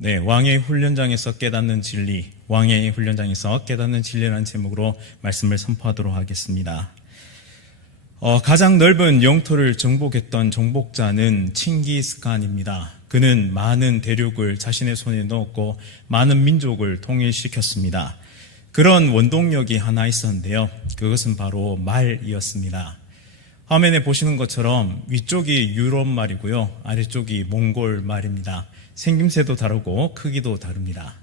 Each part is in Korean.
네, 왕의 훈련장에서 깨닫는 진리, 왕의 훈련장에서 깨닫는 진리라는 제목으로 말씀을 선포하도록 하겠습니다. 가장 넓은 영토를 정복했던 정복자는 칭기스칸입니다. 그는 많은 대륙을 자신의 손에 넣었고 많은 민족을 통일시켰습니다. 그런 원동력이 하나 있었는데요. 그것은 바로 말이었습니다. 화면에 보시는 것처럼 위쪽이 유럽 말이고요. 아래쪽이 몽골 말입니다. 생김새도 다르고 크기도 다릅니다.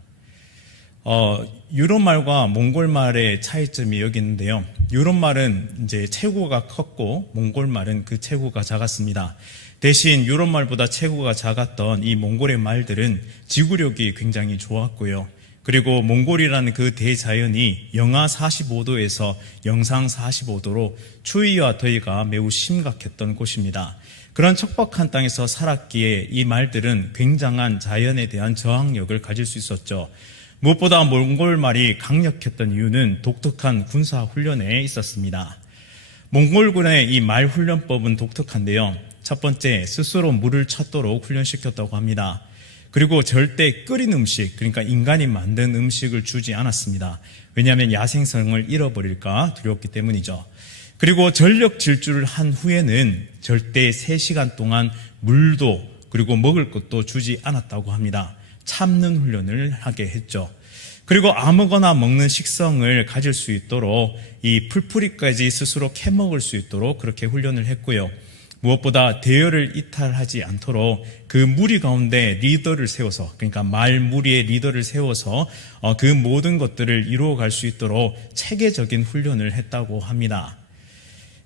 유럽 말과 몽골 말의 차이점이 여기 있는데요. 유럽 말은 이제 체구가 컸고 몽골 말은 그 체구가 작았습니다. 대신 유럽 말보다 체구가 작았던 이 몽골의 말들은 지구력이 굉장히 좋았고요. 그리고 몽골이라는 그 대자연이 영하 45도에서 영상 45도로 추위와 더위가 매우 심각했던 곳입니다. 그런 척박한 땅에서 살았기에 이 말들은 굉장한 자연에 대한 저항력을 가질 수 있었죠. 무엇보다 몽골 말이 강력했던 이유는 독특한 군사 훈련에 있었습니다. 몽골군의 이 말 훈련법은 독특한데요. 첫 번째, 스스로 물을 찾도록 훈련시켰다고 합니다. 그리고 절대 끓인 음식, 그러니까 인간이 만든 음식을 주지 않았습니다. 왜냐하면 야생성을 잃어버릴까 두려웠기 때문이죠. 그리고 전력 질주를 한 후에는 절대 3시간 동안 물도 그리고 먹을 것도 주지 않았다고 합니다. 참는 훈련을 하게 했죠. 그리고 아무거나 먹는 식성을 가질 수 있도록 이 풀뿌리까지 스스로 캐먹을 수 있도록 그렇게 훈련을 했고요. 무엇보다 대열을 이탈하지 않도록 그 무리 가운데 리더를 세워서, 그러니까 말 무리의 리더를 세워서 그 모든 것들을 이루어갈 수 있도록 체계적인 훈련을 했다고 합니다.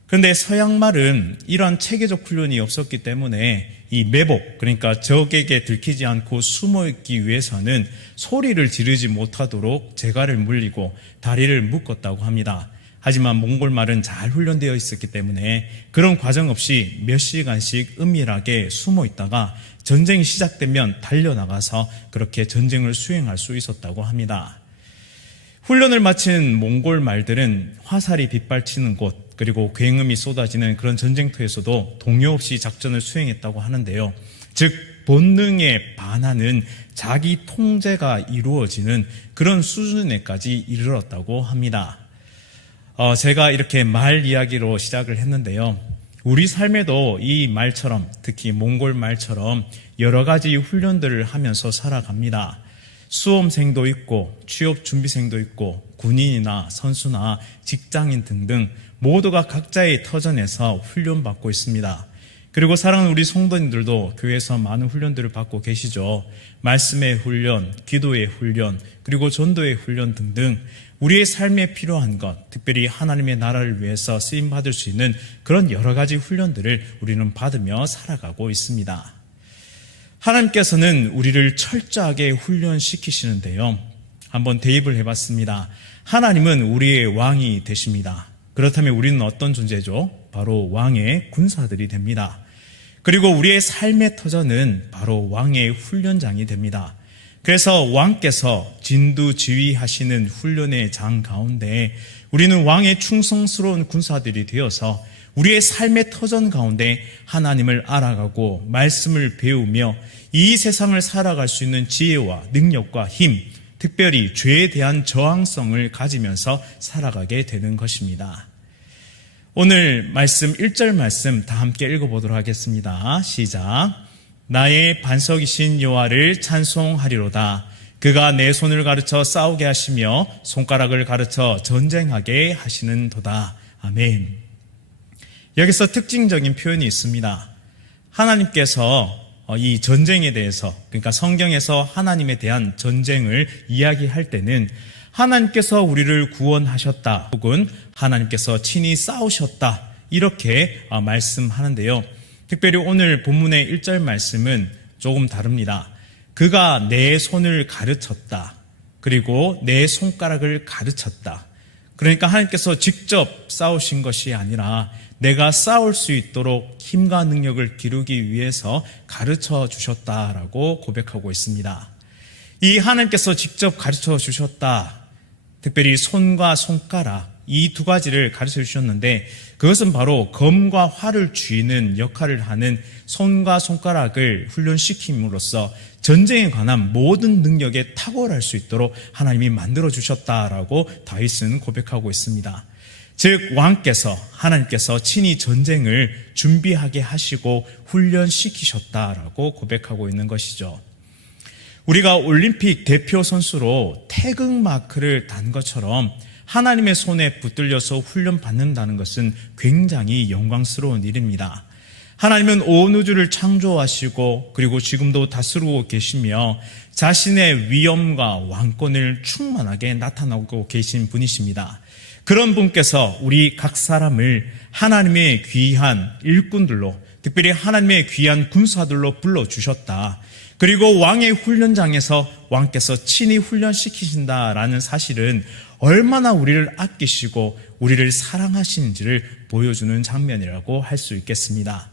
그런데 서양 말은 이러한 체계적 훈련이 없었기 때문에 이 매복, 그러니까 적에게 들키지 않고 숨어있기 위해서는 소리를 지르지 못하도록 재갈을 물리고 다리를 묶었다고 합니다. 하지만 몽골 말은 잘 훈련되어 있었기 때문에 그런 과정 없이 몇 시간씩 은밀하게 숨어 있다가 전쟁이 시작되면 달려나가서 그렇게 전쟁을 수행할 수 있었다고 합니다. 훈련을 마친 몽골 말들은 화살이 빗발치는 곳, 그리고 굉음이 쏟아지는 그런 전쟁터에서도 동요 없이 작전을 수행했다고 하는데요. 즉 본능에 반하는 자기 통제가 이루어지는 그런 수준에까지 이르렀다고 합니다. 제가 이렇게 말 이야기로 시작을 했는데요. 우리 삶에도 이 말처럼, 특히 몽골 말처럼 여러 가지 훈련들을 하면서 살아갑니다. 수험생도 있고 취업준비생도 있고 군인이나 선수나 직장인 등등 모두가 각자의 터전에서 훈련받고 있습니다. 그리고 사랑하는 우리 성도님들도 교회에서 많은 훈련들을 받고 계시죠. 말씀의 훈련, 기도의 훈련, 그리고 전도의 훈련 등등 우리의 삶에 필요한 것, 특별히 하나님의 나라를 위해서 쓰임받을 수 있는 그런 여러 가지 훈련들을 우리는 받으며 살아가고 있습니다. 하나님께서는 우리를 철저하게 훈련시키시는데요. 한번 대입을 해봤습니다. 하나님은 우리의 왕이 되십니다. 그렇다면 우리는 어떤 존재죠? 바로 왕의 군사들이 됩니다. 그리고 우리의 삶의 터전은 바로 왕의 훈련장이 됩니다. 그래서 왕께서 진두지휘하시는 훈련의 장 가운데 우리는 왕의 충성스러운 군사들이 되어서 우리의 삶의 터전 가운데 하나님을 알아가고 말씀을 배우며 이 세상을 살아갈 수 있는 지혜와 능력과 힘, 특별히 죄에 대한 저항성을 가지면서 살아가게 되는 것입니다. 오늘 말씀 1절 말씀 다 함께 읽어보도록 하겠습니다. 시작. 나의 반석이신 여호와를 찬송하리로다. 그가 내 손을 가르쳐 싸우게 하시며 손가락을 가르쳐 전쟁하게 하시는도다. 아멘. 여기서 특징적인 표현이 있습니다. 하나님께서 이 전쟁에 대해서, 그러니까 성경에서 하나님에 대한 전쟁을 이야기할 때는 하나님께서 우리를 구원하셨다 혹은 하나님께서 친히 싸우셨다 이렇게 말씀하는데요. 특별히 오늘 본문의 1절 말씀은 조금 다릅니다. 그가 내 손을 가르쳤다. 그리고 내 손가락을 가르쳤다. 그러니까 하나님께서 직접 싸우신 것이 아니라 내가 싸울 수 있도록 힘과 능력을 기르기 위해서 가르쳐 주셨다라고 고백하고 있습니다. 이 하나님께서 직접 가르쳐 주셨다. 특별히 손과 손가락, 이 두 가지를 가르쳐 주셨는데 그것은 바로 검과 활을 쥐는 역할을 하는 손과 손가락을 훈련시킴으로써 전쟁에 관한 모든 능력에 탁월할 수 있도록 하나님이 만들어 주셨다라고 다윗은 고백하고 있습니다. 즉 왕께서 하나님께서 친히 전쟁을 준비하게 하시고 훈련시키셨다라고 고백하고 있는 것이죠. 우리가 올림픽 대표 선수로 태극마크를 단 것처럼 하나님의 손에 붙들려서 훈련받는다는 것은 굉장히 영광스러운 일입니다. 하나님은 온 우주를 창조하시고 그리고 지금도 다스리고 계시며 자신의 위엄과 왕권을 충만하게 나타나고 계신 분이십니다. 그런 분께서 우리 각 사람을 하나님의 귀한 일꾼들로, 특별히 하나님의 귀한 군사들로 불러주셨다. 그리고 왕의 훈련장에서 왕께서 친히 훈련시키신다라는 사실은 얼마나 우리를 아끼시고 우리를 사랑하시는지를 보여주는 장면이라고 할 수 있겠습니다.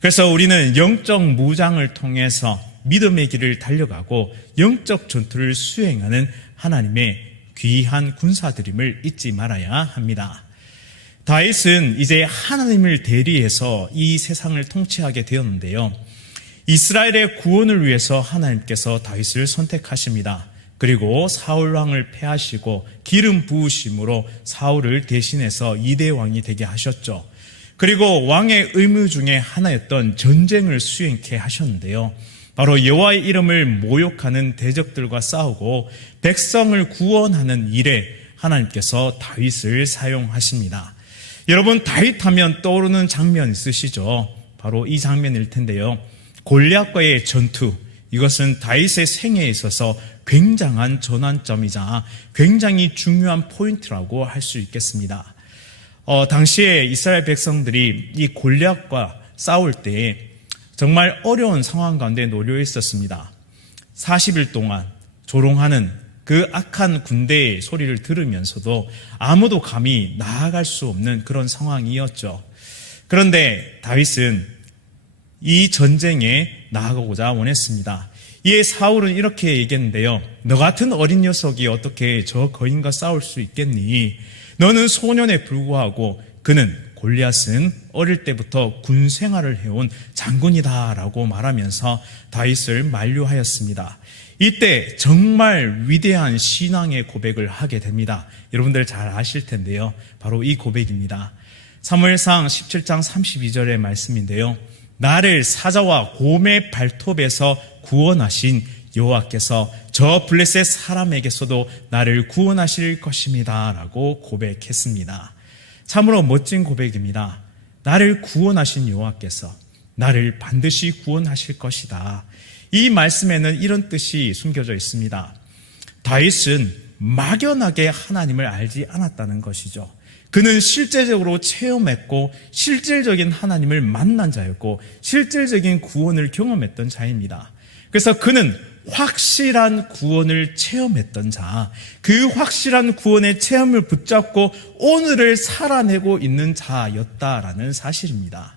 그래서 우리는 영적 무장을 통해서 믿음의 길을 달려가고 영적 전투를 수행하는 하나님의 귀한 군사들임을 잊지 말아야 합니다. 다윗은 이제 하나님을 대리해서 이 세상을 통치하게 되었는데요. 이스라엘의 구원을 위해서 하나님께서 다윗을 선택하십니다. 그리고 사울 왕을 패하시고 기름 부으심으로 사울을 대신해서 2대 왕이 되게 하셨죠. 그리고 왕의 의무 중에 하나였던 전쟁을 수행케 하셨는데요. 바로 여호와의 이름을 모욕하는 대적들과 싸우고 백성을 구원하는 일에 하나님께서 다윗을 사용하십니다. 여러분, 다윗하면 떠오르는 장면 있으시죠? 바로 이 장면일 텐데요. 골리앗과의 전투, 이것은 다윗의 생애에 있어서 굉장한 전환점이자 굉장히 중요한 포인트라고 할 수 있겠습니다. 당시에 이스라엘 백성들이 이 골리앗과 싸울 때 정말 어려운 상황 가운데 놓여 있었습니다. 40일 동안 조롱하는 그 악한 군대의 소리를 들으면서도 아무도 감히 나아갈 수 없는 그런 상황이었죠. 그런데 다윗은 이 전쟁에 나아가고자 원했습니다. 이에 사울은 이렇게 얘기했는데요. 너 같은 어린 녀석이 어떻게 저 거인과 싸울 수 있겠니? 너는 소년에 불구하고 그는 골리앗은 어릴 때부터 군 생활을 해온 장군이다라고 말하면서 다윗을 만류하였습니다. 이때 정말 위대한 신앙의 고백을 하게 됩니다. 여러분들 잘 아실 텐데요. 바로 이 고백입니다. 사무엘상 17장 32절의 말씀인데요. 나를 사자와 곰의 발톱에서 구원하신 여호와께서 저 블레셋 사람에게서도 나를 구원하실 것입니다 라고 고백했습니다. 참으로 멋진 고백입니다. 나를 구원하신 여호와께서 나를 반드시 구원하실 것이다. 이 말씀에는 이런 뜻이 숨겨져 있습니다. 다윗은 막연하게 하나님을 알지 않았다는 것이죠. 그는 실제적으로 체험했고 실질적인 하나님을 만난 자였고 실질적인 구원을 경험했던 자입니다. 그래서 그는 확실한 구원을 체험했던 자, 그 확실한 구원의 체험을 붙잡고 오늘을 살아내고 있는 자였다라는 사실입니다.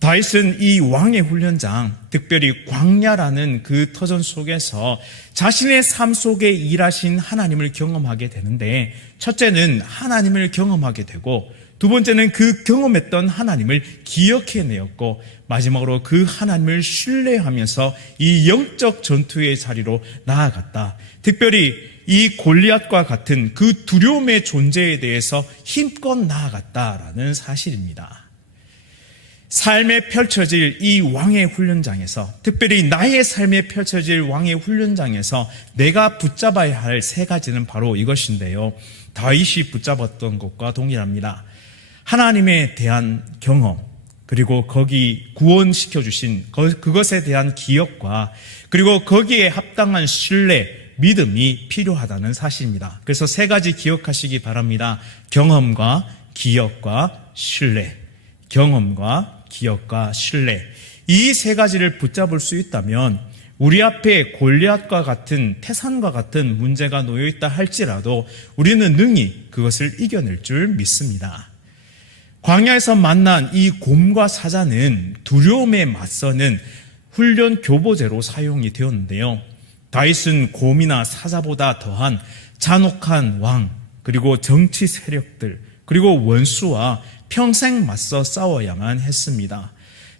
다윗은 이 왕의 훈련장, 특별히 광야라는 그 터전 속에서 자신의 삶 속에 일하신 하나님을 경험하게 되는데, 첫째는 하나님을 경험하게 되고 두 번째는 그 경험했던 하나님을 기억해내었고 마지막으로 그 하나님을 신뢰하면서 이 영적 전투의 자리로 나아갔다. 특별히 이 골리앗과 같은 그 두려움의 존재에 대해서 힘껏 나아갔다라는 사실입니다. 삶에 펼쳐질 이 왕의 훈련장에서, 특별히 나의 삶에 펼쳐질 왕의 훈련장에서 내가 붙잡아야 할 세 가지는 바로 이것인데요. 다윗이 붙잡았던 것과 동일합니다. 하나님에 대한 경험, 그리고 거기 구원시켜 주신 그것에 대한 기억과 그리고 거기에 합당한 신뢰, 믿음이 필요하다는 사실입니다. 그래서 세 가지 기억하시기 바랍니다. 경험과 기억과 신뢰. 경험과 기억과 신뢰. 이 세 가지를 붙잡을 수 있다면 우리 앞에 골리앗과 같은 태산과 같은 문제가 놓여 있다 할지라도 우리는 능히 그것을 이겨낼 줄 믿습니다. 광야에서 만난 이 곰과 사자는 두려움에 맞서는 훈련 교보제로 사용이 되었는데요. 다윗은 곰이나 사자보다 더한 잔혹한 왕, 그리고 정치 세력들, 그리고 원수와 평생 맞서 싸워야만 했습니다.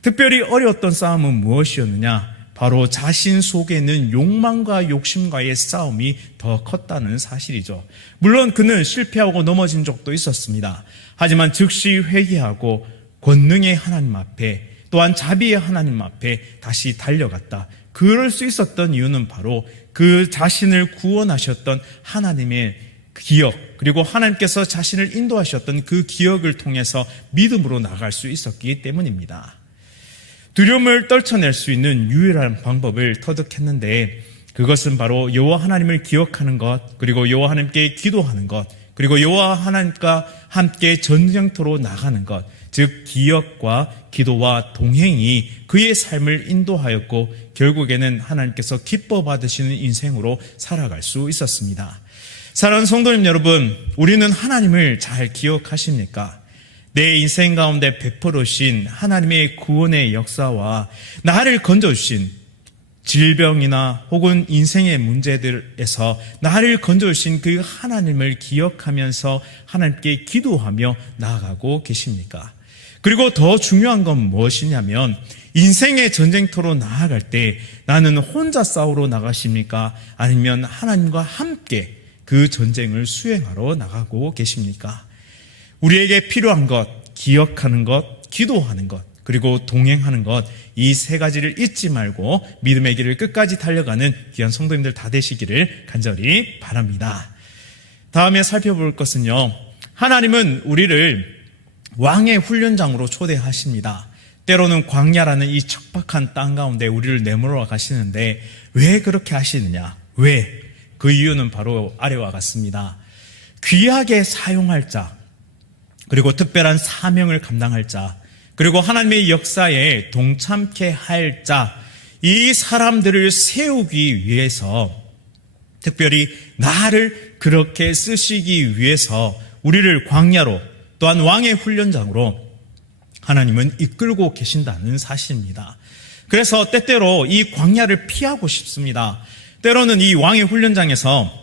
특별히 어려웠던 싸움은 무엇이었느냐? 바로 자신 속에는 욕망과 욕심과의 싸움이 더 컸다는 사실이죠. 물론 그는 실패하고 넘어진 적도 있었습니다. 하지만 즉시 회개하고 권능의 하나님 앞에, 또한 자비의 하나님 앞에 다시 달려갔다. 그럴 수 있었던 이유는 바로 그 자신을 구원하셨던 하나님의 기억, 그리고 하나님께서 자신을 인도하셨던 그 기억을 통해서 믿음으로 나갈 수 있었기 때문입니다. 두려움을 떨쳐낼 수 있는 유일한 방법을 터득했는데, 그것은 바로 여호와 하나님을 기억하는 것, 그리고 여호와 하나님께 기도하는 것, 그리고 여호와 하나님과 함께 전쟁터로 나가는 것, 즉 기억과 기도와 동행이 그의 삶을 인도하였고, 결국에는 하나님께서 기뻐 받으시는 인생으로 살아갈 수 있었습니다. 사랑하는 성도님 여러분, 우리는 하나님을 잘 기억하십니까? 내 인생 가운데 베풀으신 하나님의 구원의 역사와 나를 건져주신 질병이나 혹은 인생의 문제들에서 나를 건져주신 그 하나님을 기억하면서 하나님께 기도하며 나아가고 계십니까? 그리고 더 중요한 건 무엇이냐면, 인생의 전쟁터로 나아갈 때 나는 혼자 싸우러 나가십니까? 아니면 하나님과 함께 그 전쟁을 수행하러 나가고 계십니까? 우리에게 필요한 것, 기억하는 것, 기도하는 것, 그리고 동행하는 것, 이 세 가지를 잊지 말고 믿음의 길을 끝까지 달려가는 귀한 성도님들 다 되시기를 간절히 바랍니다. 다음에 살펴볼 것은요, 하나님은 우리를 왕의 훈련장으로 초대하십니다. 때로는 광야라는 이 척박한 땅 가운데 우리를 내몰아 가시는데 왜 그렇게 하시느냐? 왜? 그 이유는 바로 아래와 같습니다. 귀하게 사용할 자, 그리고 특별한 사명을 감당할 자, 그리고 하나님의 역사에 동참케 할 자, 이 사람들을 세우기 위해서, 특별히 나를 그렇게 쓰시기 위해서 우리를 광야로, 또한 왕의 훈련장으로 하나님은 이끌고 계신다는 사실입니다. 그래서 때때로 이 광야를 피하고 싶습니다. 때로는 이 왕의 훈련장에서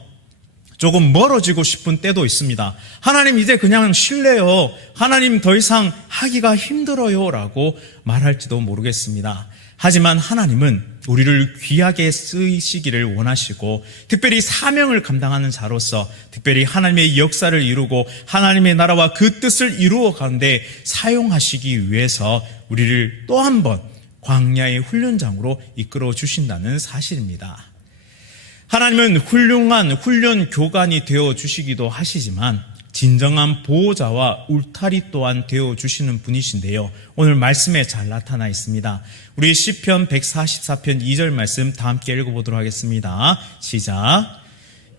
조금 멀어지고 싶은 때도 있습니다. 하나님 이제 그냥 쉴래요. 하나님 더 이상 하기가 힘들어요 라고 말할지도 모르겠습니다. 하지만 하나님은 우리를 귀하게 쓰시기를 원하시고, 특별히 사명을 감당하는 자로서 특별히 하나님의 역사를 이루고 하나님의 나라와 그 뜻을 이루어 가는데 사용하시기 위해서 우리를 또 한 번 광야의 훈련장으로 이끌어 주신다는 사실입니다. 하나님은 훌륭한 훈련 교관이 되어 주시기도 하시지만 진정한 보호자와 울타리 또한 되어주시는 분이신데요. 오늘 말씀에 잘 나타나 있습니다. 우리 시편 144편 2절 말씀 다 함께 읽어보도록 하겠습니다. 시작.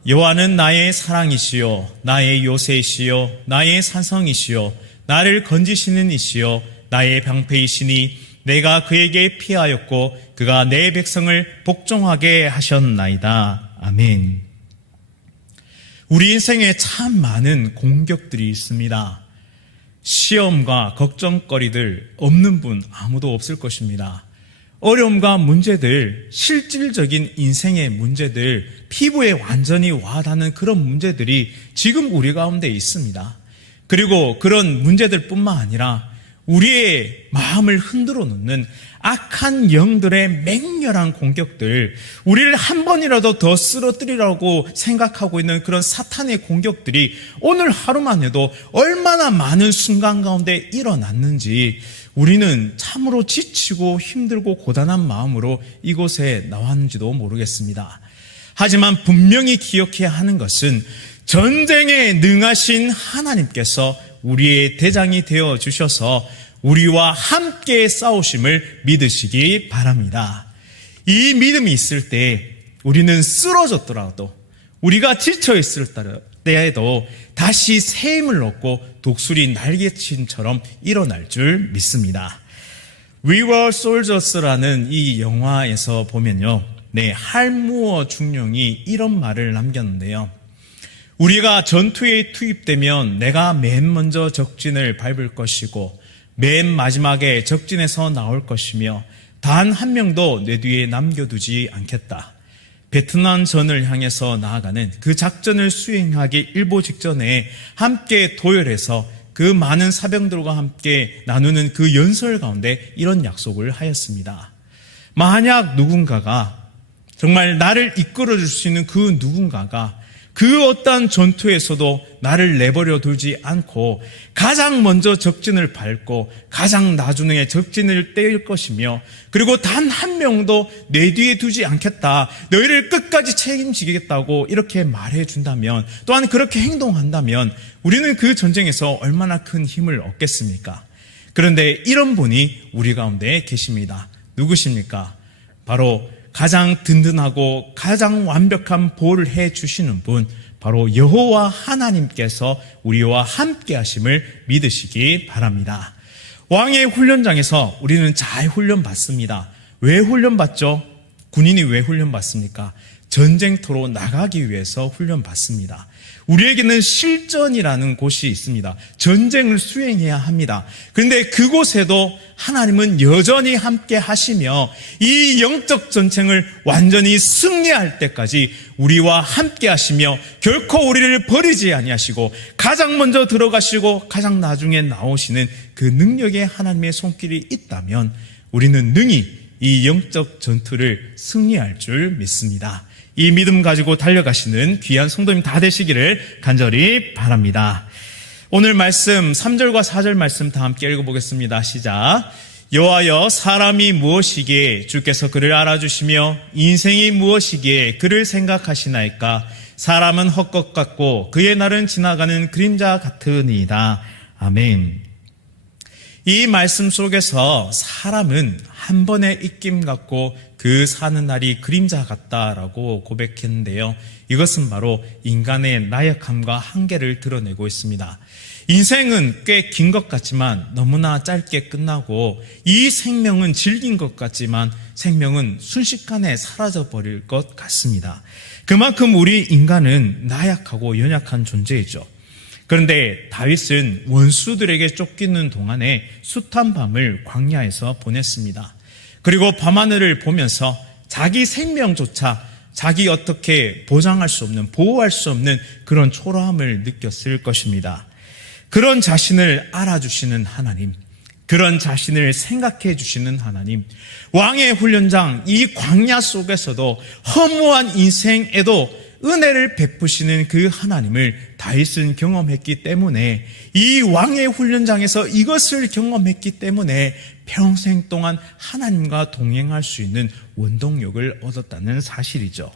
여호와는 나의 사랑이시요 나의 요새이시요 나의 산성이시요 나를 건지시는 이시요 나의 방패이시니 내가 그에게 피하였고 그가 내 백성을 복종하게 하셨나이다. 아멘. 우리 인생에 참 많은 공격들이 있습니다. 시험과 걱정거리들 없는 분 아무도 없을 것입니다. 어려움과 문제들, 실질적인 인생의 문제들, 피부에 완전히 와닿는 그런 문제들이 지금 우리 가운데 있습니다. 그리고 그런 문제들뿐만 아니라 우리의 마음을 흔들어 놓는 악한 영들의 맹렬한 공격들, 우리를 한 번이라도 더 쓰러뜨리라고 생각하고 있는 그런 사탄의 공격들이 오늘 하루만 해도 얼마나 많은 순간 가운데 일어났는지 우리는 참으로 지치고 힘들고 고단한 마음으로 이곳에 나왔는지도 모르겠습니다. 하지만 분명히 기억해야 하는 것은 전쟁에 능하신 하나님께서 우리의 대장이 되어 주셔서 우리와 함께 싸우심을 믿으시기 바랍니다. 이 믿음이 있을 때 우리는 쓰러졌더라도, 우리가 지쳐있을 때에도 다시 새 힘을 얻고 독수리 날개친처럼 일어날 줄 믿습니다. We Were Soldiers라는 이 영화에서 보면요, 할무어 중령이 이런 말을 남겼는데요. 우리가 전투에 투입되면 내가 맨 먼저 적진을 밟을 것이고 맨 마지막에 적진에서 나올 것이며 단 한 명도 내 뒤에 남겨두지 않겠다. 베트남전을 향해서 나아가는 그 작전을 수행하기 일보 직전에 함께 도열해서 그 많은 사병들과 함께 나누는 그 연설 가운데 이런 약속을 하였습니다. 만약 누군가가 정말 나를 이끌어줄 수 있는 그 누군가가 그 어떠한 전투에서도 나를 내버려 두지 않고 가장 먼저 적진을 밟고 가장 나중에 적진을 떼일 것이며 그리고 단 한 명도 내 뒤에 두지 않겠다, 너희를 끝까지 책임지겠다고 이렇게 말해준다면, 또한 그렇게 행동한다면 우리는 그 전쟁에서 얼마나 큰 힘을 얻겠습니까? 그런데 이런 분이 우리 가운데 계십니다. 누구십니까? 바로 가장 든든하고 가장 완벽한 보호를 해주시는 분, 바로 여호와 하나님께서 우리와 함께 하심을 믿으시기 바랍니다. 왕의 훈련장에서 우리는 잘 훈련받습니다. 왜 훈련받죠? 군인이 왜 훈련받습니까? 전쟁터로 나가기 위해서 훈련받습니다. 우리에게는 실전이라는 곳이 있습니다. 전쟁을 수행해야 합니다. 그런데 그곳에도 하나님은 여전히 함께 하시며 이 영적 전쟁을 완전히 승리할 때까지 우리와 함께 하시며 결코 우리를 버리지 아니하시고 가장 먼저 들어가시고 가장 나중에 나오시는 그 능력의 하나님의 손길이 있다면 우리는 능히 이 영적 전투를 승리할 줄 믿습니다. 이 믿음 가지고 달려가시는 귀한 성도님 다 되시기를 간절히 바랍니다. 오늘 말씀 3절과 4절 말씀 다 함께 읽어보겠습니다. 시작. 여호와여, 사람이 무엇이기에 주께서 그를 알아주시며 인생이 무엇이기에 그를 생각하시나이까? 사람은 헛것 같고 그의 날은 지나가는 그림자 같으니이다. 아멘. 이 말씀 속에서 사람은 한 번의 입김 같고 그 사는 날이 그림자 같다라고 고백했는데요. 이것은 바로 인간의 나약함과 한계를 드러내고 있습니다. 인생은 꽤 긴 것 같지만 너무나 짧게 끝나고 이 생명은 질긴 것 같지만 생명은 순식간에 사라져버릴 것 같습니다. 그만큼 우리 인간은 나약하고 연약한 존재이죠. 그런데 다윗은 원수들에게 쫓기는 동안에 숱한 밤을 광야에서 보냈습니다. 그리고 밤하늘을 보면서 자기 생명조차 자기 어떻게 보장할 수 없는, 보호할 수 없는 그런 초라함을 느꼈을 것입니다. 그런 자신을 알아주시는 하나님, 그런 자신을 생각해 주시는 하나님, 왕의 훈련장 이 광야 속에서도 허무한 인생에도 은혜를 베푸시는 그 하나님을 다윗은 경험했기 때문에, 이 왕의 훈련장에서 이것을 경험했기 때문에 평생 동안 하나님과 동행할 수 있는 원동력을 얻었다는 사실이죠.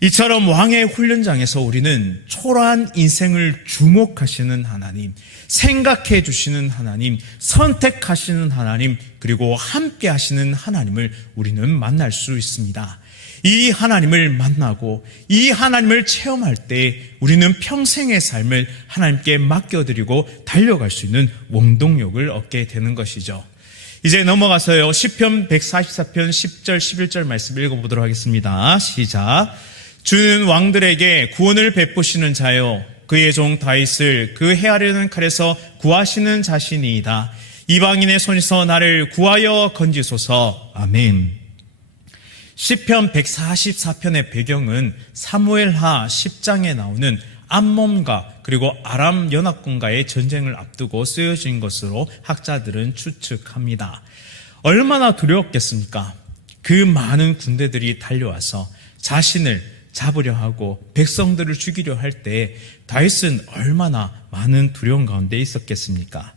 이처럼 왕의 훈련장에서 우리는 초라한 인생을 주목하시는 하나님, 생각해 주시는 하나님, 선택하시는 하나님, 그리고 함께 하시는 하나님을 우리는 만날 수 있습니다. 이 하나님을 만나고 이 하나님을 체험할 때 우리는 평생의 삶을 하나님께 맡겨드리고 달려갈 수 있는 원동력을 얻게 되는 것이죠. 이제 넘어가서요, 시편 144편 10절 11절 말씀 읽어보도록 하겠습니다. 시작. 주는 왕들에게 구원을 베푸시는 자요, 그의 종 다윗을 그 해하려는 칼에서 구하시는 자신이이다. 이방인의 손에서 나를 구하여 건지소서. 아멘. 시편 144편의 배경은 사무엘하 10장에 나오는 암몬과 그리고 아람 연합군과의 전쟁을 앞두고 쓰여진 것으로 학자들은 추측합니다. 얼마나 두려웠겠습니까? 그 많은 군대들이 달려와서 자신을 잡으려 하고 백성들을 죽이려 할 때 다윗은 얼마나 많은 두려움 가운데 있었겠습니까?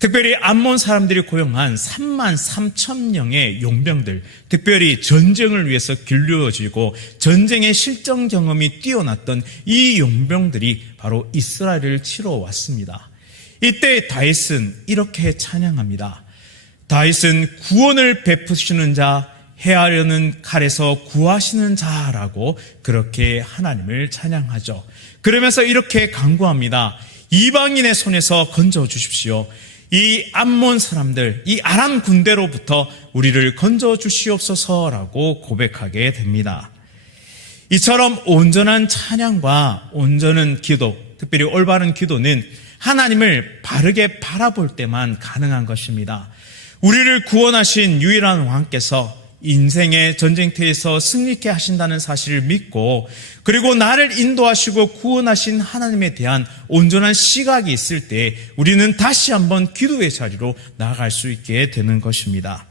특별히 암몬 사람들이 고용한 3만 3천 명의 용병들, 특별히 전쟁을 위해서 길르어지고 전쟁의 실전 경험이 뛰어났던 이 용병들이 바로 이스라엘을 치러 왔습니다. 이때 다윗은 이렇게 찬양합니다. 다윗은 구원을 베푸시는 자, 해하려는 칼에서 구하시는 자라고 그렇게 하나님을 찬양하죠. 그러면서 이렇게 간구합니다. 이방인의 손에서 건져 주십시오. 이 암몬 사람들, 이 아람 군대로부터 우리를 건져 주시옵소서라고 고백하게 됩니다. 이처럼 온전한 찬양과 온전한 기도, 특별히 올바른 기도는 하나님을 바르게 바라볼 때만 가능한 것입니다. 우리를 구원하신 유일한 왕께서 인생의 전쟁터에서 승리케 하신다는 사실을 믿고, 그리고 나를 인도하시고 구원하신 하나님에 대한 온전한 시각이 있을 때 우리는 다시 한번 기도의 자리로 나아갈 수 있게 되는 것입니다.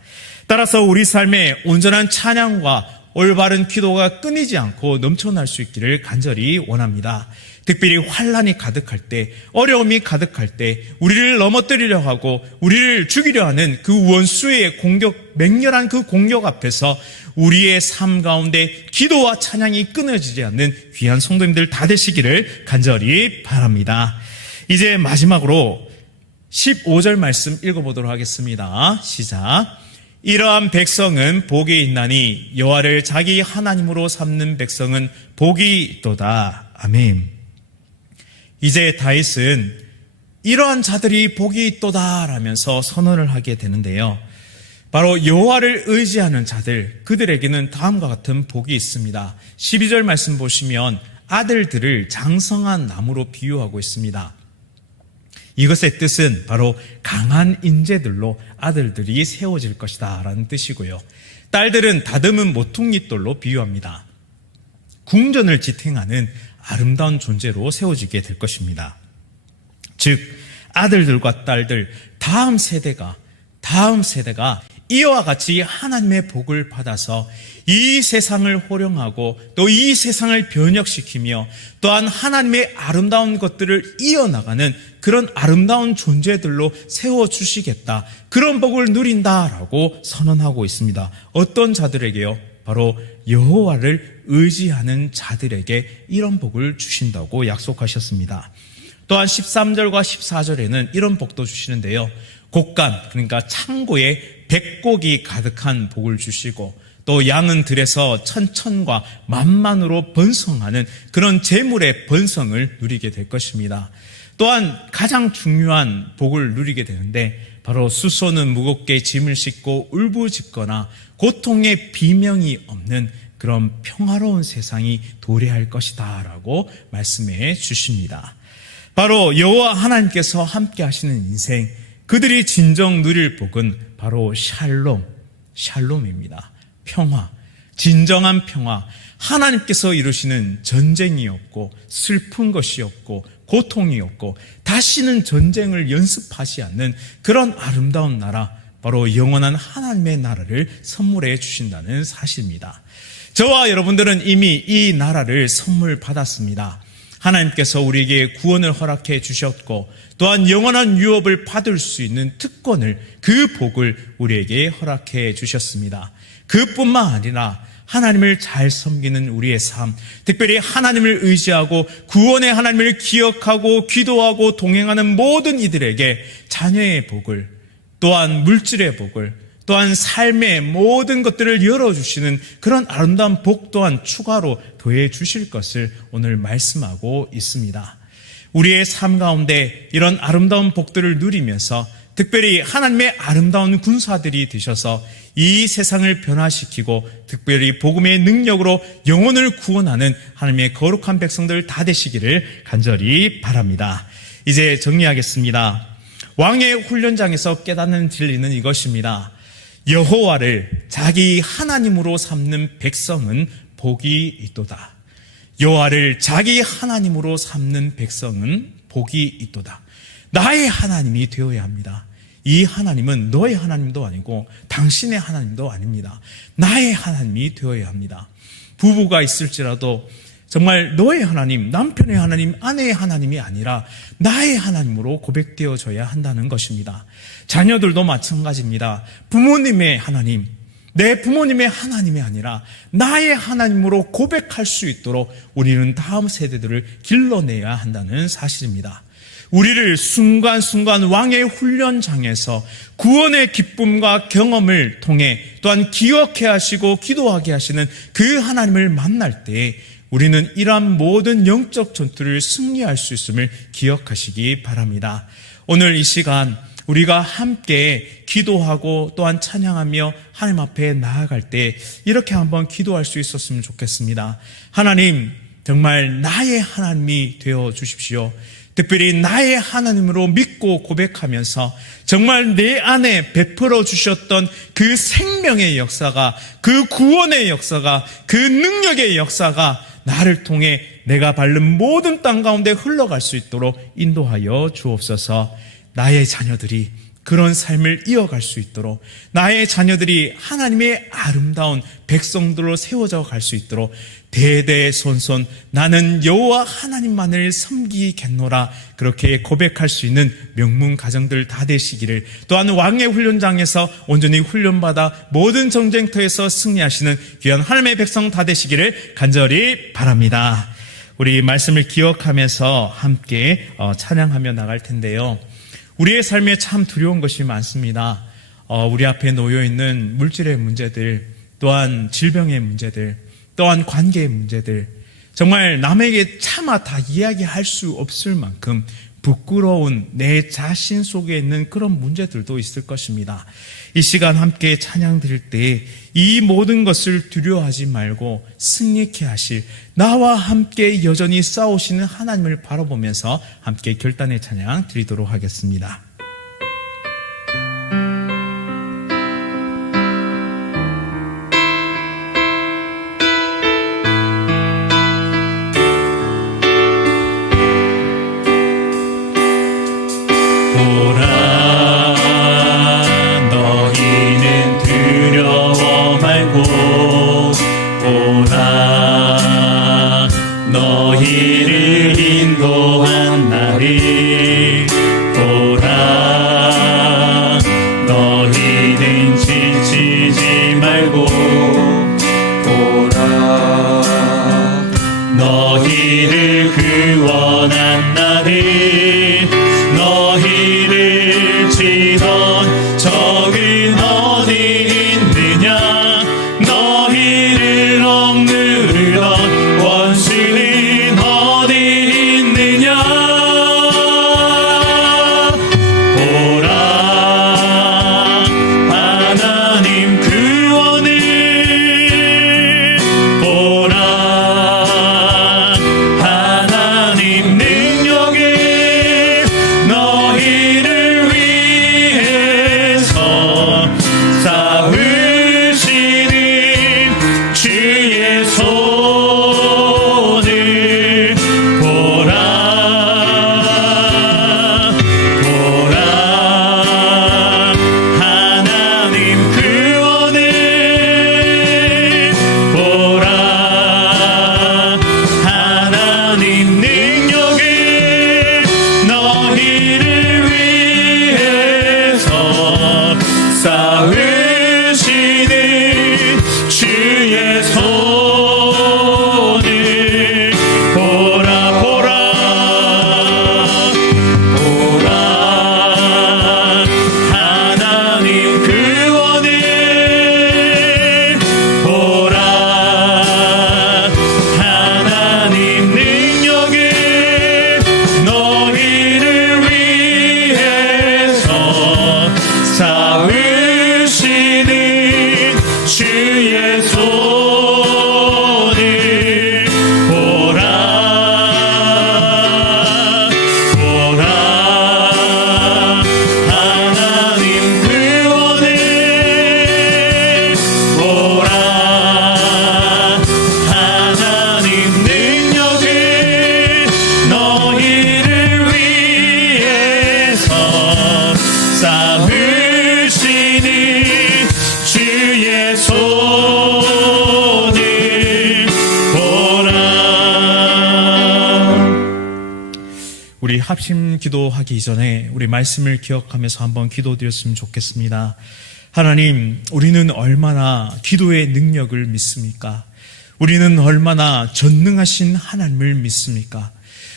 따라서 우리 삶에 온전한 찬양과 올바른 기도가 끊이지 않고 넘쳐날 수 있기를 간절히 원합니다. 특별히 환난이 가득할 때, 어려움이 가득할 때, 우리를 넘어뜨리려 하고 우리를 죽이려 하는 그 원수의 공격, 맹렬한 그 공격 앞에서 우리의 삶 가운데 기도와 찬양이 끊어지지 않는 귀한 성도님들 다 되시기를 간절히 바랍니다. 이제 마지막으로 15절 말씀 읽어보도록 하겠습니다. 시작. 이러한 백성은 복이 있나니 여호와를 자기 하나님으로 삼는 백성은 복이 있도다. 아멘. 이제 다윗은 이러한 자들이 복이 있도다 라면서 선언을 하게 되는데요. 바로 여호와를 의지하는 자들, 그들에게는 다음과 같은 복이 있습니다. 12절 말씀 보시면 아들들을 장성한 나무로 비유하고 있습니다. 이것의 뜻은 바로 강한 인재들로 아들들이 세워질 것이다 라는 뜻이고요. 딸들은 다듬은 모퉁이돌로 비유합니다. 궁전을 지탱하는 아름다운 존재로 세워지게 될 것입니다. 즉 아들들과 딸들, 다음 세대가 이와 같이 하나님의 복을 받아서 이 세상을 호령하고 또 이 세상을 변혁시키며 또한 하나님의 아름다운 것들을 이어나가는 그런 아름다운 존재들로 세워주시겠다, 그런 복을 누린다라고 선언하고 있습니다. 어떤 자들에게요? 바로 여호와를 의지하는 자들에게 이런 복을 주신다고 약속하셨습니다. 또한 13절과 14절에는 이런 복도 주시는데요. 곡간, 그러니까 창고에 백곡이 가득한 복을 주시고, 또 양은 들에서 천천과 만만으로 번성하는 그런 재물의 번성을 누리게 될 것입니다. 또한 가장 중요한 복을 누리게 되는데, 바로 수소는 무겁게 짐을 싣고 울부짖거나 고통의 비명이 없는 그런 평화로운 세상이 도래할 것이다 라고 말씀해 주십니다. 바로 여호와 하나님께서 함께 하시는 인생, 그들이 진정 누릴 복은 바로 샬롬입니다. 평화, 진정한 평화, 하나님께서 이루시는 전쟁이 없고 슬픈 것이 없고 고통이 없고 다시는 전쟁을 연습하지 않는 그런 아름다운 나라, 바로 영원한 하나님의 나라를 선물해 주신다는 사실입니다. 저와 여러분들은 이미 이 나라를 선물 받았습니다. 하나님께서 우리에게 구원을 허락해 주셨고, 또한 영원한 유업을 받을 수 있는 특권을, 그 복을 우리에게 허락해 주셨습니다. 그뿐만 아니라 하나님을 잘 섬기는 우리의 삶, 특별히 하나님을 의지하고 구원의 하나님을 기억하고 기도하고 동행하는 모든 이들에게 자녀의 복을, 또한 물질의 복을, 또한 삶의 모든 것들을 열어주시는 그런 아름다운 복 또한 추가로 더해 주실 것을 오늘 말씀하고 있습니다. 우리의 삶 가운데 이런 아름다운 복들을 누리면서 특별히 하나님의 아름다운 군사들이 되셔서 이 세상을 변화시키고 특별히 복음의 능력으로 영혼을 구원하는 하나님의 거룩한 백성들 다 되시기를 간절히 바랍니다. 이제 정리하겠습니다. 왕의 훈련장에서 깨닫는 진리는 이것입니다. 여호와를 자기 하나님으로 삼는 백성은 복이 있도다. 여호와를 자기 하나님으로 삼는 백성은 복이 있도다. 나의 하나님이 되어야 합니다. 이 하나님은 너의 하나님도 아니고 당신의 하나님도 아닙니다. 나의 하나님이 되어야 합니다. 부부가 있을지라도 정말 너의 하나님, 남편의 하나님, 아내의 하나님이 아니라 나의 하나님으로 고백되어져야 한다는 것입니다. 자녀들도 마찬가지입니다. 부모님의 하나님, 내 부모님의 하나님이 아니라 나의 하나님으로 고백할 수 있도록 우리는 다음 세대들을 길러내야 한다는 사실입니다. 우리를 순간순간 왕의 훈련장에서 구원의 기쁨과 경험을 통해 또한 기억해 하시고 기도하게 하시는 그 하나님을 만날 때 우리는 이러한 모든 영적 전투를 승리할 수 있음을 기억하시기 바랍니다. 오늘 이 시간 우리가 함께 기도하고 또한 찬양하며 하나님 앞에 나아갈 때 이렇게 한번 기도할 수 있었으면 좋겠습니다. 하나님, 정말 나의 하나님이 되어 주십시오. 특별히 나의 하나님으로 믿고 고백하면서 정말 내 안에 베풀어 주셨던 그 생명의 역사가, 그 구원의 역사가, 그 능력의 역사가 나를 통해 내가 밟는 모든 땅 가운데 흘러갈 수 있도록 인도하여 주옵소서. 나의 자녀들이 그런 삶을 이어갈 수 있도록, 나의 자녀들이 하나님의 아름다운 백성들로 세워져 갈 수 있도록 대대손손 나는 여호와 하나님만을 섬기겠노라 그렇게 고백할 수 있는 명문 가정들 다 되시기를, 또한 왕의 훈련장에서 온전히 훈련받아 모든 전쟁터에서 승리하시는 귀한 하나님의 백성 다 되시기를 간절히 바랍니다. 우리 말씀을 기억하면서 함께 찬양하며 나갈 텐데요. 우리의 삶에 참 두려운 것이 많습니다. 우리 앞에 놓여있는 물질의 문제들, 또한 질병의 문제들, 또한 관계의 문제들, 정말 남에게 차마 다 이야기할 수 없을 만큼 부끄러운 내 자신 속에 있는 그런 문제들도 있을 것입니다. 이 시간 함께 찬양 드릴 때 이 모든 것을 두려워하지 말고 승리케 하실, 나와 함께 여전히 싸우시는 하나님을 바라보면서 함께 결단의 찬양 드리도록 하겠습니다. 너희를 인도한 날이 오라. 너희는 지치지 말고 오라. 너희를 구원한 날이, 너희를 치던 적은 어디 있느냐. 너희를 억누르던 원수는 어디 있느냐. 오라. 하나님 구원을 오라. 하나님 능력을 너희를 위해서 싸우시는 주의 손을 보라. 보라. 하나님 구원을 보라. 하나님 능력을 너희를 위해서 싸우시는 주의 손을 보라. 보라. 보라. 하나님 구원을 보라. 하나님 능력을 너희를 위해서 싸우시는 주의 손을 보라. 보라. 하나님 구원을 보라. 하나님 능력을 너희를 위해서 싸우시는 주의 손을 보라. 우리 합심 기도하기 전에 우리 말씀을 기억하면서 한번 기도드렸으면 좋겠습니다. 하나님, 우리는 얼마나 기도의 능력을 믿습니까? 우리는 얼마나 전능하신 하나님을 믿습니까?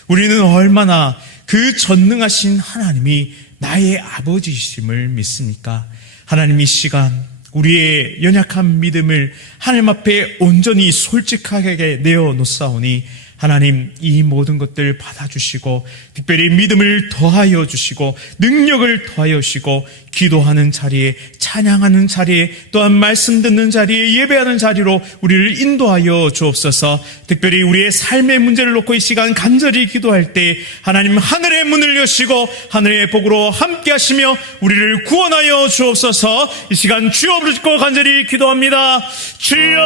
우리는 얼마나 그 전능하신 하나님이 나의 아버지이심을 믿습니까? 하나님, 이 시간 우리의 연약한 믿음을 하나님 앞에 온전히 솔직하게 내어놓사오니 하나님 이 모든 것들 받아주시고 특별히 믿음을 더하여 주시고 능력을 더하여 주시고 기도하는 자리에, 찬양하는 자리에, 또한 말씀 듣는 자리에, 예배하는 자리로 우리를 인도하여 주옵소서. 특별히 우리의 삶의 문제를 놓고 이 시간 간절히 기도할 때 하나님 하늘의 문을 여시고 하늘의 복으로 함께 하시며 우리를 구원하여 주옵소서. 이 시간 주여 부르짖고 간절히 기도합니다. 주여!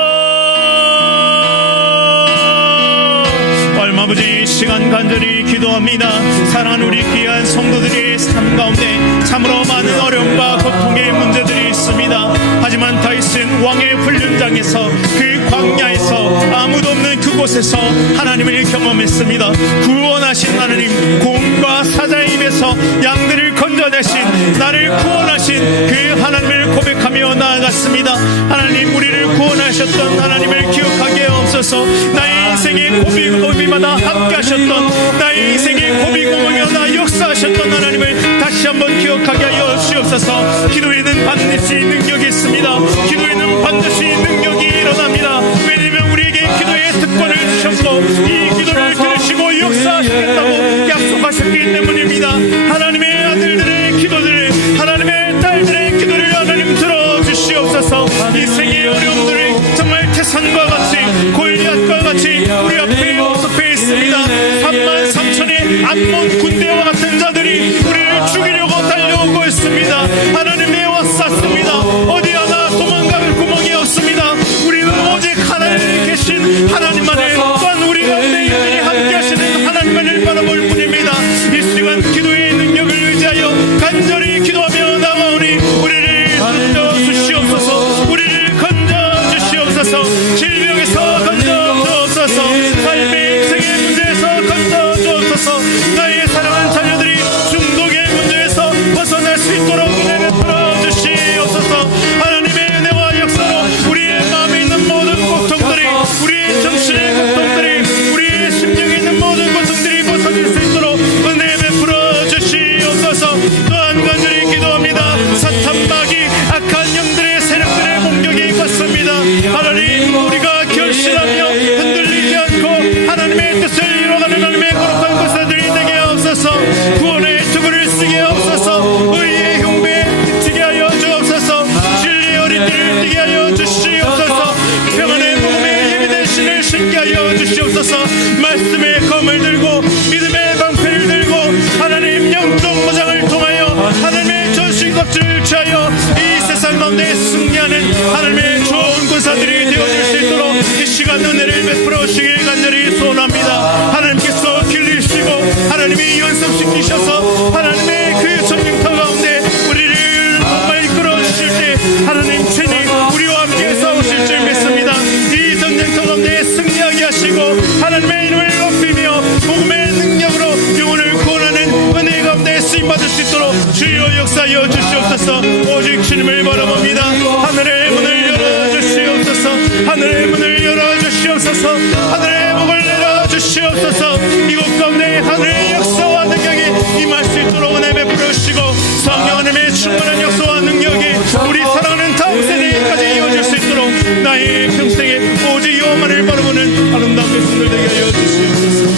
아버지, 시간 간절히 기도합니다. 사랑하는 우리 귀한 성도들의 삶 가운데 참으로 많은 어려움과 고통의 문제들이 있습니다. 하지만 다윗은 왕의 훈련장에서 그 광야에서 아무도 없는 그곳에서 하나님을 경험했습니다. 구원하신 하나님, 곰과 사자의 입에서 양들을 건져내신 나를 구원하신 그 하나님을 고백하며 나아갔습니다. 하나님, 우리를 구원하셨던 하나님을 기억하게 없어서 나의 인생의 고비고비마다 함께 하셨던, 나의 인생의 고비고비마다 역사하셨던 하나님을 다시 한번 기억하게 하여 주옵소서. 기도에는 반드시 능력이 있습니다. 기도에는 반드시 능력이 일어납니다. 왜냐하면 우리에게 기도의 특권을 주셨고 이 기도를 들으시고 역사하시겠다고 약속하셨기 때문입니다. 하나님의 아들들의 기도들을, 하나님의 딸들의 기도를 하나님 들어주시옵소서. 인생의 어려움들을 정말 태산과 같이, 골리앗과 같이 우리 앞에 엎여 있습니다. 33,000의 암몬 군대와 같은 자들이 우리를 죽이려고 달려오고 있습니다. 하나님 내와 쌌습니다. 어디 하나 도망갈 구멍이 없습니다. 우리는 오직 하나님 계신 하나님만을, 또한 우리 가운데 이들이 함께 하시는 하나님만을 바라볼 뿐입니다. 이 시간 기도의 능력을 의지하여 간절히 기도하며 나아오니 우리를 건져 주시옵소서. 우리를 건져 주시옵소서. 질병에서 건져 주옵소서. 삶의 인생의 문제에서 건져 주옵소서. 나의 사랑하는 자녀들이 중독의 문제에서 벗어날 수 있도록 은혜 베풀어 주시옵소서. 하나님의 은혜와 역사로 우리의 마음에 있는 모든 고통들이, 우리의 정신의 고통들이, 우리의 심령에 있는 모든 고통들이 벗어질 수 있도록 은혜 베풀어 주시옵소서. 또한 간절히 기도합니다. 사탄 마귀 악한 영들의 세력들의 공격이 있습니다. 하나님, 우리가 결실하며 흔들리지 않고 하나님의 뜻을 이루어가는 하나님의 거룩한 것들이 되게 하옵소서. 구원의 투구를 쓰게 하옵소서. 의의 흉배에 비치게 하여 주옵소서. 진리의 어린이를 뛰게 하여 주시옵소서. 평안의 복음에 예비된 신을 신게 하여 주시옵소서. 말씀의 검을 들고 믿음의 방패를 들고 하나님 영적 무장을 통하여 하나님의 전신갑주를 취하여 이 세상 가운데 승리하는 하나님의 좋은 군사들이 되어줄 수 있도록 이 시간 은혜를 베풀어 주시길 간절히 소원합니다. 하나님께서 길리시고 하나님이 연습시키셔서 하나님의 그 전쟁터 가운데 우리를 정말 이끌어 주실 때 하나님 친히 우리와 함께 싸우실 줄 믿습니다. 이 전쟁터 가운데 승리하게 하시고 하나님의 이름을 높이며 복음의 능력으로 영혼을 구원하는 은혜 가운데 쓰임받을 수 있도록 주여 역사하여 주시옵소서. 오직 주님을 바라봅니다. 하늘의 문을 열어주시옵소서. 하늘의 문을 열어주시옵소서. 하늘의 복을 내려주시옵소서. 이곳 가운데 하늘의 역사와 능력이 임할 수 있도록 은혜 베풀어 주시고 성령 하나님의 충만한 역사와 능력이 우리 사랑하는 다음 세대까지 이어질 수 있도록 나의 평생에 오직 여호와만을 바라보는 아름다운 백성들 되게 하여 주시옵소서.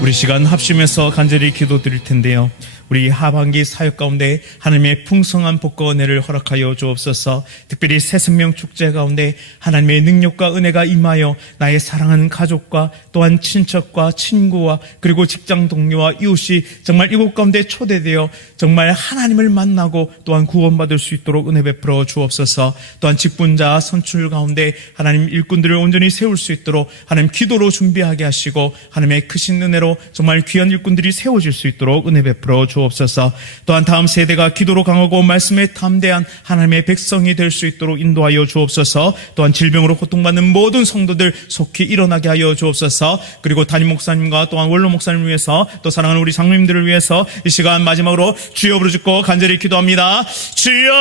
우리 시간 합심해서 간절히 기도 드릴 텐데요. 우리 하반기 사역 가운데 하나님의 풍성한 복과 은혜를 허락하여 주옵소서. 특별히 새생명 축제 가운데 하나님의 능력과 은혜가 임하여 나의 사랑하는 가족과 또한 친척과 친구와 그리고 직장 동료와 이웃이 정말 이곳 가운데 초대되어 정말 하나님을 만나고 또한 구원받을 수 있도록 은혜 베풀어 주옵소서. 또한 직분자 선출 가운데 하나님 일꾼들을 온전히 세울 수 있도록 하나님 기도로 준비하게 하시고 하나님의 크신 은혜로 정말 귀한 일꾼들이 세워질 수 있도록 은혜 베풀어 주옵소서. 또한 다음 세대가 기도로 강하고 말씀에 담대한 하나님의 백성이 될 수 있도록 인도하여 주옵소서. 또한 질병으로 고통받는 모든 성도들 속히 일어나게 하여 주옵소서. 그리고 담임 목사님과 또한 원로 목사님을 위해서 또 사랑하는 우리 장로님들을 위해서 이 시간 마지막으로 주여 부르짖고 간절히 기도합니다. 주여!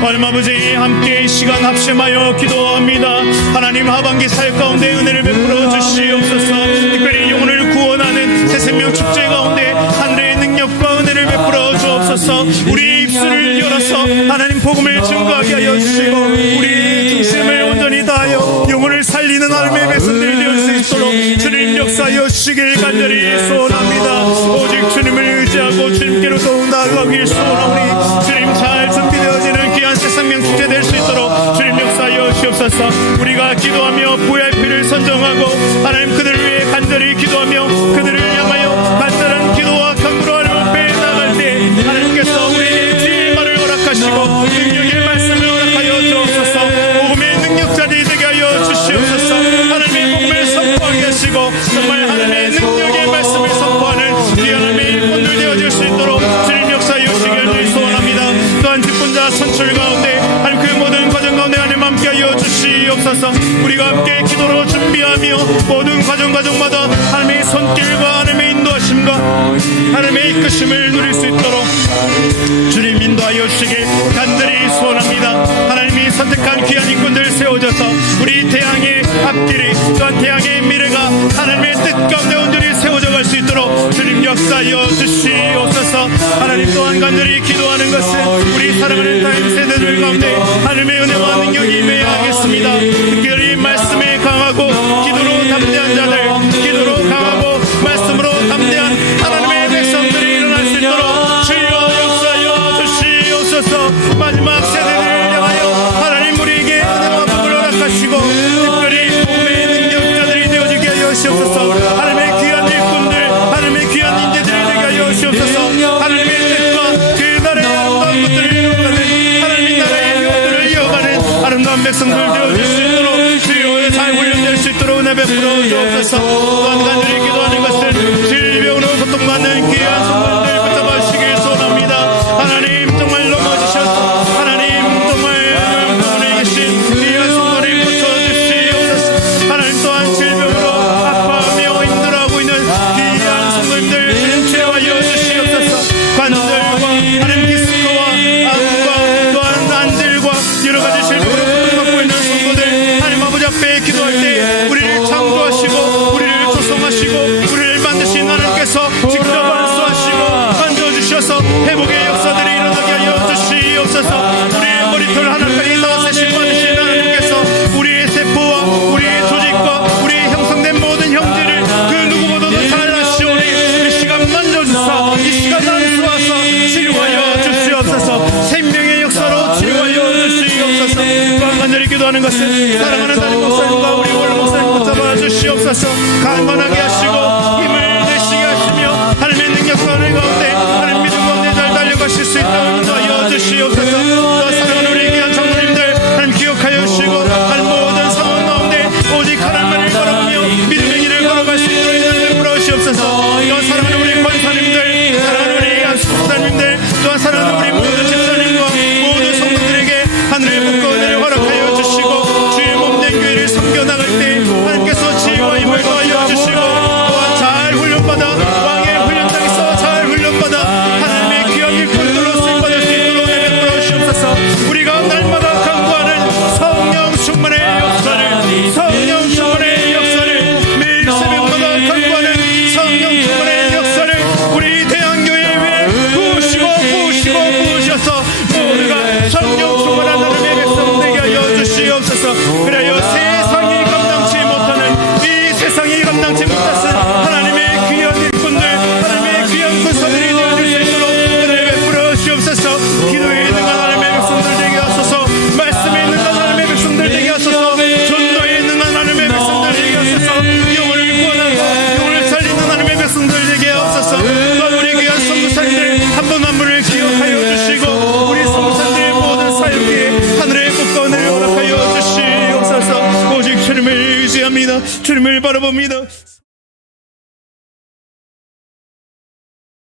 하나님 아버지 함께 이 시간 합심하여 기도합니다. 하나님 하반기 사역 가운데 은혜를 베풀어 주시옵소서. 특별히 영혼을 구원하는 새생명 축제 가운데 하늘의 능력과 은혜를 베풀어 주옵소서. 우리 입술을 열어서 하나님 복음을 증거하게 하여 주시고 우리 중심을 온전히 다하여 영혼을 살리는 하나님의 백성들이 되어 수 있도록 주님 역사하여 주시길 간절히 소원합니다. 오직 주님을 의지하고 주님께로 더욱 나아가길 소원하오니 주님 잘 준비되어지는 귀한 새 생명 축제 될 수 있도록 주님 역사하여 주옵소서. 우리가 기도하며 VIP를 선정하고 하나님 그들을 위해 간절히 기도하며 그들을 향하여 간절한 기도와 간구로 하나님 앞에 나갈 때 하나님께서 우리에게 주일말을 허락하시고 능력의 말씀을 허락하여 주옵소서. 복음의 능력자들이 되게 하여 주시옵소서. 하나님의 복음을 선포하게 하시고 정말 하나님의 능력의 말씀을 선포하는 귀한 하나님의 일꾼들 되어질 수 있도록 주님 역사하여 주시기를 소원합니다. 또한 직분자 선출 가운데 하나님 그 모든 과정 가운데 하나님 함께하여 주시옵소서. 우리가 함께 기도로 준비하며 모든 과정마다 하나님의 손길과 하나님의 인도하심과 하나님의 이끄심을 누릴 수 있도록 주님 인도하여 주시길 간절히 소원합니다. 하나님이 선택한 귀한 인꾼들 세워져서 우리 태양의 앞길이 또한 태양의 미래가 하나님의 뜻 가운데 온전히 세워져 갈 수 있도록 주님 역사하여 주시옵소서. 하나님 또한 간절히 기도하는 것은 우리 사랑하는 타임 세대들 가운데 하나님의 은혜와 능력이 임해야 하겠습니다. 특별히 말씀에 강하고 기도로 담대한 자들, 기도로 강하고 말씀으로 담대한 하나님의 백성들이 일어날 수 있도록 주여 역사하여 주시옵소서. 마지막 세대들을 향하여 하나님 우리에게 은혜와 복을 허락하시고 특별히 복음의 능력자들이 되어지게 하여 주시옵소서. 하나님의 귀한 일꾼들, 하나님의 귀한 인재들이 되게 하여 주시옵소서. 하나님의 뜻과 그 나라의 아름다운 것들을 이루어가는 하나님의 나라의 유업들을 이어가는 아름다운 백성들 되어질 수 있도록 주여 잘 훈련될 수 있도록 은혜 베풀어 주옵소서. 또한 간절히 기도하는 것은 질병으로 고통받는 귀한 성도들 붙잡아 주시길 소원합니다. 하나님 정말 넘어지셔서 하나님 정말 그분에 계신 귀한 성도를 고쳐주시옵소서. 하나님 또한 질병으로 아파하며 힘들어하고 있는 귀한 성도님들 주님 치료하여 주시옵소서. 관절과 하나님 디스크와 암과 또한 안질과 여러 가지 질병으로 고통받고 있는 성도들 하나님 아버지 앞에 기도할 때 우리를 창조하시고 우리를 조성하시고 우리를 만드신 하나님께서 직접 안수하시고 만져주셔서 회복의 역사들이 일어나게 하여 주시옵소서. 우리의 머리털 하나까지 다 세심 받으신 하나님께서 우리의 세포와 우리의 조직과 우리의 형성된 모든 형제를 그 누구보다도 잘 아시오니 이 시간 만져주사 이 시간 안수하사 치료하여 주시옵소서. 생명의 역사로 치료하여 주시옵소서. 또한 간절히 기도하는 것은 사랑하는 담임 목사님과 우리 올 목사님 붙잡아 주시옵소서. 강건하게 하시고 힘을 내시게 하시며 하나님의 능력과 은혜 가운데 하나님 믿음 가운데 잘 달려가실 수 있도록 인도하여 주시옵소서. 또 사랑하는 우리 귀한 장로님들 하나님 기억하여 주시고 하나님 모든 상황 가운데 오직 하나님만을 바라보며 믿음의 길을 걸어갈 수 있도록 인도하여 주시옵소서. 또 사랑하는 우리 권사님들 사랑하는 우리 안수사님들 또한 사랑하는 우리 모든 집사님과 모든 성도들에게 하늘의 복과 은혜를 허락하여 주시고 주의 몸된 교회를 섬겨나갈 때 하나님께서 지혜와 힘을 더하여 주시고 또한 잘 훈련받아 왕의 훈련장에서 잘 훈련받아 하나님의 귀한 일꾼들로 쓰임받을 수 있도록 내베풀어 주시옵소서. 우리가 날마다 강구하는 성령 충만의 역사를 성령 충만의 역사를 매일 새벽마다 강구하는 성령 충만의 역사를 우리 대한교회 위에 부으셔서 모두가 성령 충만한 하나님의 백성 되게 하여 주시옵소서. 그래요 세상이 감당치 못하는 이 세상이 감당치 못하는 하나님의 귀한 일꾼들 하나님의 귀한 군사들이 되어줄 수 있도록 은혜 베풀어 주옵소서. 기도에 능한 하나님의 백성들 되게 하소서. 말씀에 능한 하나님의 백성들 되게 하소서. 전도에 능한 하나님의 백성들 되게 하소서. 영혼을 구원하고 영혼을 살리는 하나님의 백성들 되게 하소서. 또한 우리 귀한 선교사님들 한 분 한 분을 기억하여 주시고 우리 선교사님들의 모든 사역에 하늘의 복과 은혜를 허락하여 주시옵소서. 오직 주님을 의지합니다. 주님을 바라봅니다.